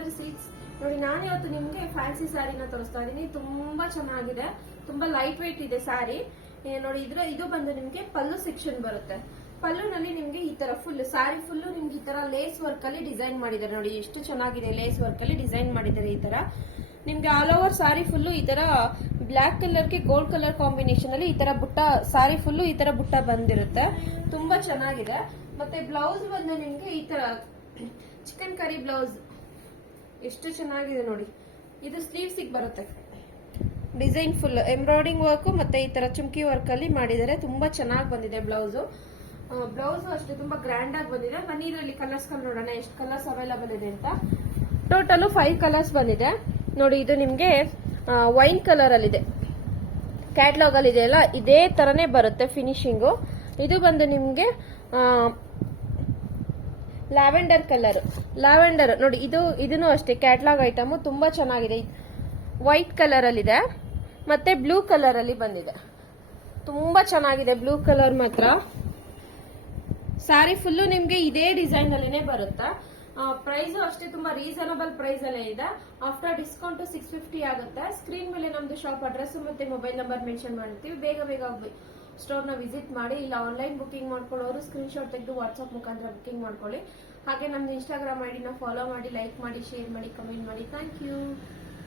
Neeladri silks. ನೋಡಿ ನಾನು ಇವತ್ತು ನಿಮ್ಗೆ ಫ್ಯಾನ್ಸಿ ಸ್ಯಾರಿನ ತೋರಿಸ್ತಾ ಇದೀನಿ. ತುಂಬಾ ಚೆನ್ನಾಗಿದೆ, ತುಂಬಾ ಲೈಟ್ ವೆಯ್ಟ್ ಇದೆ ಸ್ಯಾರಿ. ನೋಡಿ ಇದು ಬಂದು ನಿಮ್ಗೆ ಪಲ್ಲು ಸೆಕ್ಷನ್ ಬರುತ್ತೆ. ಪಲ್ಲುನಲ್ಲಿ ನಿಮ್ಗೆ ಈ ತರ ಫುಲ್ ಸ್ಯಾರಿ ಫುಲ್ ನಿಮ್ಗೆ ಈ ತರ ಲೇಸ್ ವರ್ಕ್ ಅಲ್ಲಿ ಡಿಸೈನ್ ಮಾಡಿದ್ದಾರೆ. ನೋಡಿ ಎಷ್ಟು ಚೆನ್ನಾಗಿದೆ, ಲೇಸ್ ವರ್ಕ್ ಅಲ್ಲಿ ಡಿಸೈನ್ ಮಾಡಿದ್ದಾರೆ. ಈ ತರ ನಿಮ್ಗೆ ಆಲ್ ಓವರ್ ಸ್ಯಾರಿ ಫುಲ್ ಈ ತರ ಬ್ಲಾಕ್ ಕಲರ್ ಗೆ ಗೋಲ್ಡ್ ಕಲರ್ ಕಾಂಬಿನೇಷನ್ ಅಲ್ಲಿ ಈ ತರ ಬುಟ್ಟ, ಸ್ಯಾರಿ ಫುಲ್ ಈ ತರ ಬುಟ್ಟ ಬಂದಿರುತ್ತೆ. ತುಂಬಾ ಚೆನ್ನಾಗಿದೆ. ಮತ್ತೆ ಬ್ಲೌಸ್ ಬಂದು ನಿಮ್ಗೆ ಈ ತರ ಚಿಕನ್ ಕರಿ ಬ್ಲೌಸ್ ಎಷ್ಟು ಚೆನ್ನಾಗಿದೆ ನೋಡಿ. ಇದು ಸ್ಲೀವ್ಸ್ ಬರುತ್ತೆ. ಡಿಸೈನ್ ಫುಲ್ ಎಂಬ್ರಾಯ್ಡಿಂಗ್ ವರ್ಕ್ ಮತ್ತೆ ಈ ತರ ಚುಮ್ಕಿ ವರ್ಕ್ ಅಲ್ಲಿ ಮಾಡಿದ್ದಾರೆ. ತುಂಬಾ ಚೆನ್ನಾಗಿ ಬಂದಿದೆ ಬ್ಲೌಸ್. ಬ್ಲೌಸ್ ಅಷ್ಟೇ ತುಂಬಾ ಗ್ರ್ಯಾಂಡ್ ಆಗಿ ಬಂದಿದೆ. ಬನ್ನಿ ಇದರಲ್ಲಿ ಕಲರ್ಸ್ ನೋಡೋಣ, ಎಷ್ಟು ಕಲರ್ಸ್ ಅವೈಲಬಲ್ ಇದೆ ಅಂತ. ಟೋಟಲ್ 5 ಕಲರ್ಸ್ ಬಂದಿದೆ ನೋಡಿ. ಇದು ನಿಮ್ಗೆ ವೈನ್ ಕಲರ್ ಅಲ್ಲಿ ಇದೆ, ಕ್ಯಾಟ್ಲಾಗ್ ಅಲ್ಲಿ ಇದೆ ಅಲ್ಲ, ಇದೇ ತರನೇ ಬರುತ್ತೆ ಫಿನಿಶಿಂಗು. ಇದು ಬಂದು ನಿಮ್ಗೆ ಲ್ಯಾವೆಂಡರ್ ಕಲರ್, ಲ್ಯಾವೆಂಡರ್ ನೋಡಿ. ಇದನ್ನು ಅಷ್ಟೇ ಕ್ಯಾಟ್ಲಾಗ್ ಐಟಮ್, ತುಂಬಾ ಚೆನ್ನಾಗಿದೆ. ವೈಟ್ ಕಲರ್ ಅಲ್ಲಿ ಇದೆ ಮತ್ತೆ ಬ್ಲೂ ಕಲರ್ ಅಲ್ಲಿ ಬಂದಿದೆ. ತುಂಬಾ ಚೆನ್ನಾಗಿದೆ ಬ್ಲೂ ಕಲರ್ ಮಾತ್ರ. ಸ್ಯಾರಿ ಫುಲ್ಲು ನಿಮ್ಗೆ ಇದೇ ಡಿಸೈನ್ ಅಲ್ಲಿನೇ ಬರುತ್ತೆ. ಪ್ರೈಸ್ ಅಷ್ಟೇ ತುಂಬಾ ರೀಸನಬಲ್ ಪ್ರೈಸ್ ಅಲ್ಲೇ ಇದೆ. ಆಫ್ಟರ್ ಡಿಸ್ಕೌಂಟ್ 650 ಆಗುತ್ತೆ. ಸ್ಕ್ರೀನ್ ಮೇಲೆ ನಮ್ದು ಶಾಪ್ ಅಡ್ರೆಸ್ ಮತ್ತೆ ಮೊಬೈಲ್ ನಂಬರ್ ಮೆನ್ಷನ್ ಮಾಡಿರ್ತೀವಿ. ಬೇಗ ಸ್ಟೋರ್ ನ ವಿಸಿಟ್ ಮಾಡಿ. ಇಲ್ಲ ಆನ್ಲೈನ್ ಬುಕಿಂಗ್ ಮಾಡ್ಕೊಳ್ಳೋರು ಸ್ಕ್ರೀನ್ ಶಾಟ್ ತೆಗೆದು ವಾಟ್ಸ್ಆಪ್ ಮುಖಾಂತರ ಬುಕಿಂಗ್ ಮಾಡ್ಕೊಳ್ಳಿ. ಹಾಗೆ ನಮ್ದು ಇನ್ಸ್ಟಾಗ್ರಾಮ್ ಐಡಿನ ಫಾಲೋ ಮಾಡಿ, ಲೈಕ್ ಮಾಡಿ, ಶೇರ್ ಮಾಡಿ, ಕಮೆಂಟ್ ಮಾಡಿ. Thank you.